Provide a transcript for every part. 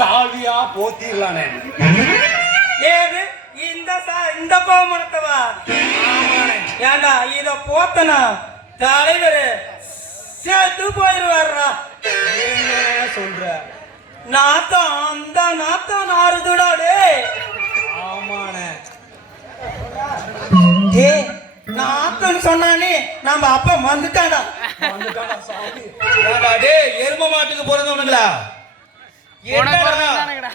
சாவியா போத்திடலானே. ஏது இந்த கோமணத்தவா? ஏண்டா இத போத்தனா தலைவர் சேர்த்து போயிருவாரா? என்ன சொல்ற? நாத்தம் அந்த நாத்தம் நாறுதுடா டே. ஆமாண்ணே. டே நாத்தம் சொன்னானே நம்ம அப்பா வந்துட்டாடா. சாமி. ஏண்டா டேய் எரும மாட்டுக்கு பிறந்தவனுங்களா?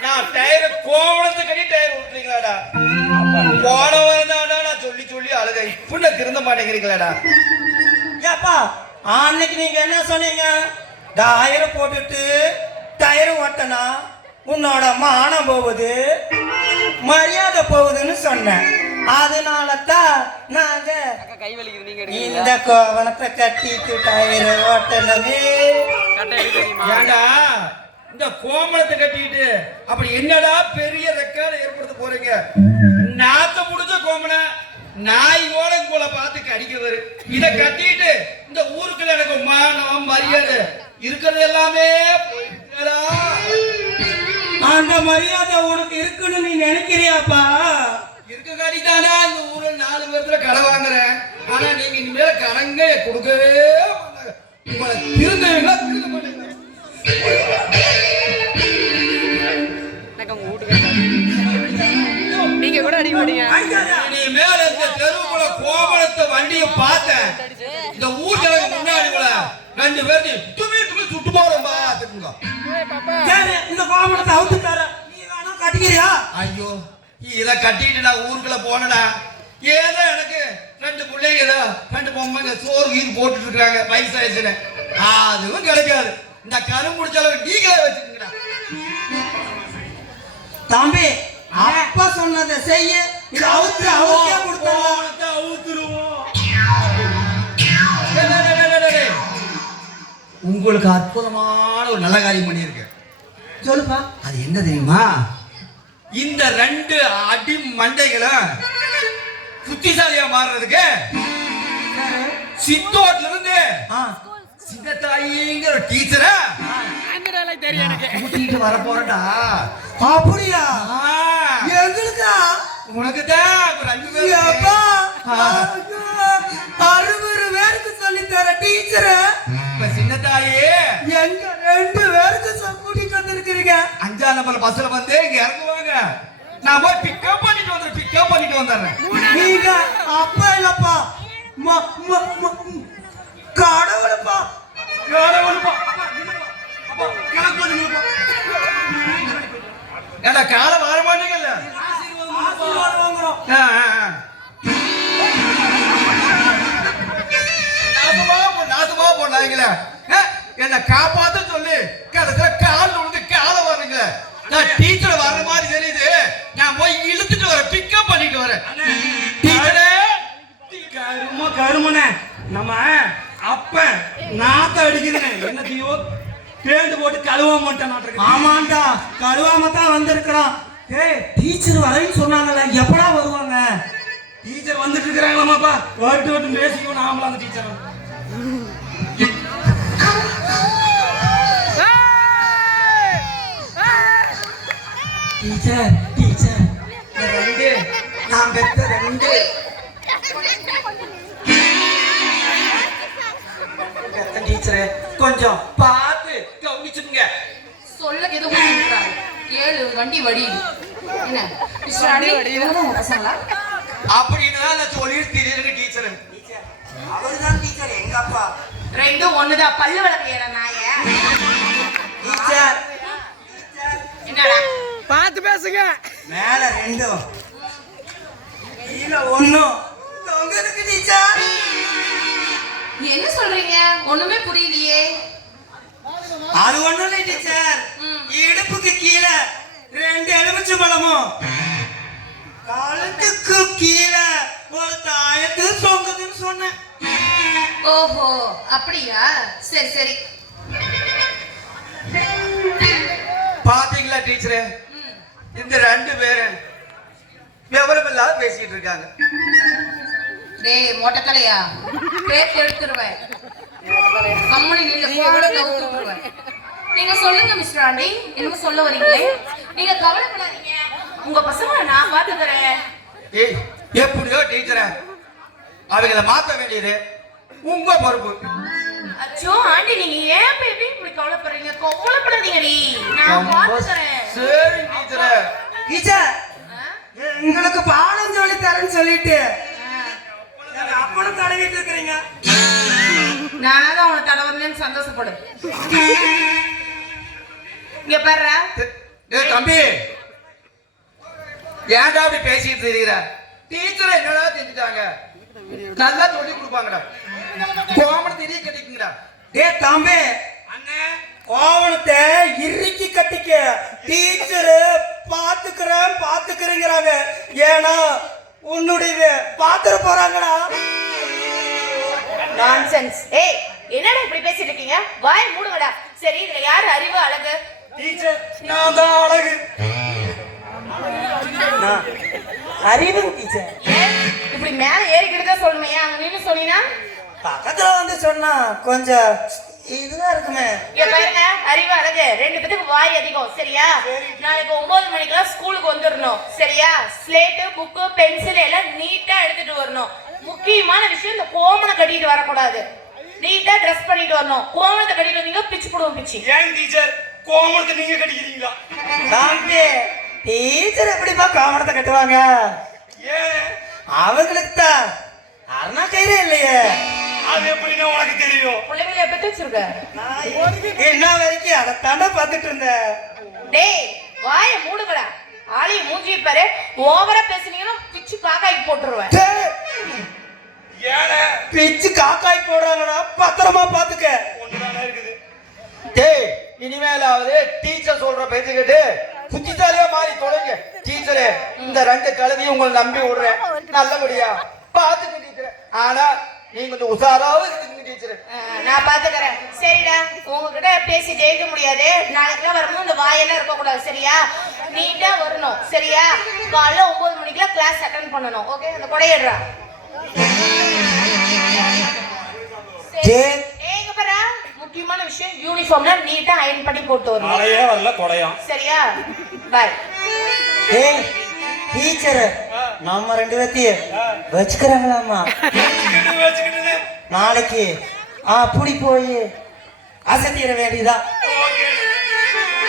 நான் டயர் கோவணத்தை கட்டி டயர் விட்டுறீங்களாடா? போனவன் தான்டா நான் சொல்லி சொல்லி அழுக. இப்ப திருந்த மாட்டேங்கிறீங்களாடா? ஏப்பா அன்னைக்கு நீங்க என்ன சொன்னீங்க? டயர் போட்டுட்டு டயர் ஓட்டனா உன்னோட மானம் போகுது, மரியாதை போகுதுன்னு சொன்னேன். அதனால தான் நாங்க இந்த கோவணத்தை கட்டிட்டு டயர் ஓட்டணுமே. ஏண்டா இந்த கோமணத்தை கட்டிட்டு அப்படி என்னடா பெரிய ரெக்கார்டு ஏற்படுத்த போறீங்க? நாத்த முடிஞ்ச கோமண நாய் ஓலங்கூல பார்த்து கடிக்க வரும். இத கட்டிட்டு இந்த ஊருக்குள்ள எனக்கு மானம் மரியாதை இருக்கிறது எல்லாமே போயிடுச்சுடா. அந்த மரியாதை உனக்கு இருக்குன்னு நீ நினைக்கிறியாப்பா? இருக்க காட்டிதானா இந்த ஊர்ல 4 பேர்த்துல கடை வாங்குறேன். ஆனா நீங்க இனிமேல கடங்க கொடுக்கவே மாட்டாங்க. உங்களை திருந்தவங்களா திருந்த மாட்டேங்க. நீங்க கூட அடிக்க மாட்டீங்க. நீ மேல இந்த தெருவுக்குள்ள கோவணத்தை வண்டியை பார்த்தேன். இந்த ஊர் ஜனங்க முன்னாடி கூட 2 பேரும் துமி சுட்டு போறோம் பாத்துக்குங்க. சரி இந்த கோவணத்தை அவுத்து தர நீ வேணா கட்டிக்கிறியா? ஐயோ இத கட்டிட்டு நான் ஊருக்குள்ள போனடா. ஏதோ எனக்கு 2 பிள்ளைங்க ஏதோ 2 பொம்மைங்க சோறு வீடு போட்டுட்டு இருக்காங்க வயசாயிடுச்சுன்னு. அதுவும் கிடைக்காது. இந்த கரு முடிச்ச அளவு நீங்களே வச்சுக்கீங்கடா. தம்பி அப்பா சொன்னதை செய்ய. இது அவுத்து அவுத்தே கொடுத்துருவோம். உங்களுக்கு அற்புதமான ஒரு நல்ல காரியம் பண்ணியிருக்கேன். சொல்லுப்பா. அது என்ன தெரியுமா? இந்த 2 அடி மண்டைகளும் புத்திசாலியா மாறுறதுக்கு சித்தோட்ல இருந்து சின்னத்தாயிங்கிற ஒரு டீச்சரை கூட்டிட்டு வர போறடா. அப்படியா? எங்களுக்கா? உனக்கு தான் 2 பேர் 60 பேருக்கு சொல்லி தர டீச்சர் சின்னத்தாயே எங்க 2 பேருக்கு கூட்டிட்டு வந்திருக்கிறீங்க. 5ஆம் நம்பர் பஸ்ல வந்து இங்க இறங்குவாங்க. நான் போய் பிக்கப் பண்ணிட்டு வந்துடுறேன். நீங்க அப்பா இல்லப்பா, கடவுளப்பா. ஏடா கால வர மாட்டீங்கல்ல? நாசமா போனாங்களே. என்ன காப்பாத்த சொல்லி கடைசியில கால் விழுந்து கால வர்றீங்களே. நான் டீச்சர் வர்ற மாதிரி தெரியுது. நான் போய் இழுத்துட்டு வரேன், பிக்கப் பண்ணிட்டு வரேன். கருமனே நம்ம அப்ப நாத்த அடிக்குதுன்னு என்ன தீவோ பேண்டு போட்டு கழுவ மாட்டேன். ஆமாண்டா கழுவாம தான் வந்திருக்கிறான். ஏய் டீச்சர் வரேன்னு சொன்னாங்கல்ல, எப்படா வருவாங்க? டீச்சர் வந்துட்டு இருக்கிறாங்களாமாப்பா. வட்டு பேசிக்கோ. நாமளும் அந்த டீச்சர் டீச்சர் டீச்சர் 2 நான் பெத்த 2 டீச்சரே கொஞ்சம் பார்த்து கவனிச்சுங்க. சொல்ல எதுவும் ஏழு வண்டி வடி என்ன பசங்களா அப்படின்னு நான் சொல்லிட்டு திடீர்னு டீச்சர் அவர்தான் டீச்சர். எங்க அப்பா 2 ஒண்ணுதான். பல்லு வளர்க்கிற நாய டீச்சர் என்னடா பார்த்து பேசுங்க. மேல 2 கீழ 1 தொங்கருக்கு டீச்சர். என்ன சொல்றீங்க? ஒண்ணுமே புரியலையே. அது ஒண்ணும் இல்லை டீச்சர். இடுப்புக்கு கீழே 2 எலுமிச்சை பழமும் கழுத்துக்கு கீழே ஒரு தாயத்து தொங்குதுன்னு சொன்னேன். ஓஹோ அப்படியா? சரி சரி. பாத்தீங்களா டீச்சரே? இந்த 2 பேரும் விவரம் இல்லாத பேசிட்டு இருக்காங்க. டேய் மொட்டக்கலையா பேச்சு எடுத்துருவேன். கம்மனி நீங்க போட கவுத்துருவேன். நீங்க சொல்லுங்க மிஸ்டர் ஆண்டி, என்ன சொல்ல வரீங்களே? நீங்க கவலைப்படாதீங்க, உங்க பசங்களை நான் பாத்துக்கிறேன். ஏய், எப்படியோ டீச்சரை அவங்கள மாத்த வேண்டியது உங்க பொறுப்பு. அச்சோ ஆண்டி, நீங்க ஏன் பேபி இப்படி கவலைப்படுறீங்க? கவலைப்படாதீங்க நீ, நான் பாத்துக்கிறேன். சரி டீச்சரை. டீச்சர் உங்களுக்கு பாடம் சொல்லி தரேன்னு சொல்லிட்டு அப்பனும் தடவிட்டு இருக்கிறீங்க. நானாவது அவனை தடவரலன்னு சந்தோஷப்படு. இங்க பாரு. ஏய் தம்பி, ஏன்டா அப்படி பேசிட்டு இருக்கிற? டீச்சரை என்னடா செஞ்சுட்டாங்க? நல்லா சொல்லி கொடுப்பாங்கடா. கோமணத்தை இறுக்கி கட்டிக்குங்கடா. டேய் தம்பி, அண்ணே கோவணத்தை இறுக்கி கட்டிக்க. டீச்சரு பாத்துக்கிறேங்கிறாங்க. ஏன்னா உன்னுடைய பாத்துற போறாங்கடா. நான்சென்ஸ். ஏய், என்னடா இப்படி பேசிட்டு இருக்கீங்க? வாய் மூடுங்கடா. சரி, இதுல யாரு அறிவு அழகு? டீச்சர் நான் தான் அழகு. அறிவு டீச்சர். ஏன் இப்படி மேல ஏறிக்கிட்டு தான் சொல்லணுமே? அங்க நின்னு சொன்னீனா பக்கத்துல வந்து சொன்னா கொஞ்சம் இதுதான் இருக்குமே. இங்க பாருங்க, அறிவு அழகு ரெண்டு பேத்துக்கு வாய் அதிகம். சரியா? நாளைக்கு 9 மணிக்கெல்லாம் ஸ்கூலுக்கு வந்துடணும். சரியா? ஸ்லேட்டு, புக்கு, பென்சில் எல்லாம் நீட்டா எடுத்துட்டு வரணும். முக்கியமான விஷயம், இந்த கோமணம் கட்டிட்டு வரக்கூடாது. நீட்டா ட்ரெஸ் பண்ணிட்டு வரணும். கோமணத்தை கட்டிட்டு வந்தீங்க பிச்சு போடுவோம் பிச்சு. ஏன் டீச்சர் கோமணத்தை நீங்க கட்டிக்கிறீங்களா? தம்பி, டீச்சர் எப்படிப்பா கோமணத்தை கட்டுவாங்க? ஏன் அவங்களுக்கு தான் அரணா கயிறே இல்லையே. அது எப்படின்னா உனக்கு தெரியும்? பிள்ளைகளை எப்படி வச்சிருக்க? என்ன வரைக்கும் அதைத்தாண்டா பார்த்துட்டு இருந்தேன். டேய், வாயை மூடுங்கடா. ஆளி மூஞ்சி பாரு. ஓவரா பேசுனீங்கன்னா பிச்சு காக்காய்க்கு போட்டுருவேன். பிச்சு காக்காய் போடுறாங்கடா, பத்திரமா பாத்துக்க. ஒண்ணுதானே இருக்குது. டேய், இனிமேலாவது டீச்சர் சொல்ற பேச்சு கேட்டு புத்திசாலியா மாறி தொலைங்க. டீச்சரே, இந்த 2 கழுதையும் உங்களை நம்பி விடுறேன். நல்லபடியா பாத்துக்க டீச்சர். ஆனா நீங்க கொஞ்சம் உஷாராவும் இருக்குங்க டீச்சர். நான் பாத்துக்கிறேன். சரிடா, உங்ககிட்ட பேசி ஜெயிக்க முடியாது. நாளைக்கெல்லாம் வரும்போது இந்த வாயெல்லாம் இருக்கக்கூடாது. சரியா? நீட்டா வரணும். சரியா? காலைல 9 மணிக்கெல்லாம் கிளாஸ் அட்டன் பண்ணணும். ஓகே? அந்த கொடையிடுறா. ஏங்க பாரு, முக்கியமான விஷயம், யூனிஃபார்ம்ல நீட்டா அயர்ன் பண்ணி போட்டு வரணும். நாளையே வரல கொடையாம். சரியா? பாய். ஏய் டீச்சர், நம்ம 2 பேத்தையும் வச்சுக்கிறாங்களாமா? நாளைக்கு அப்படி போய் அசத்திட வேண்டியதான்.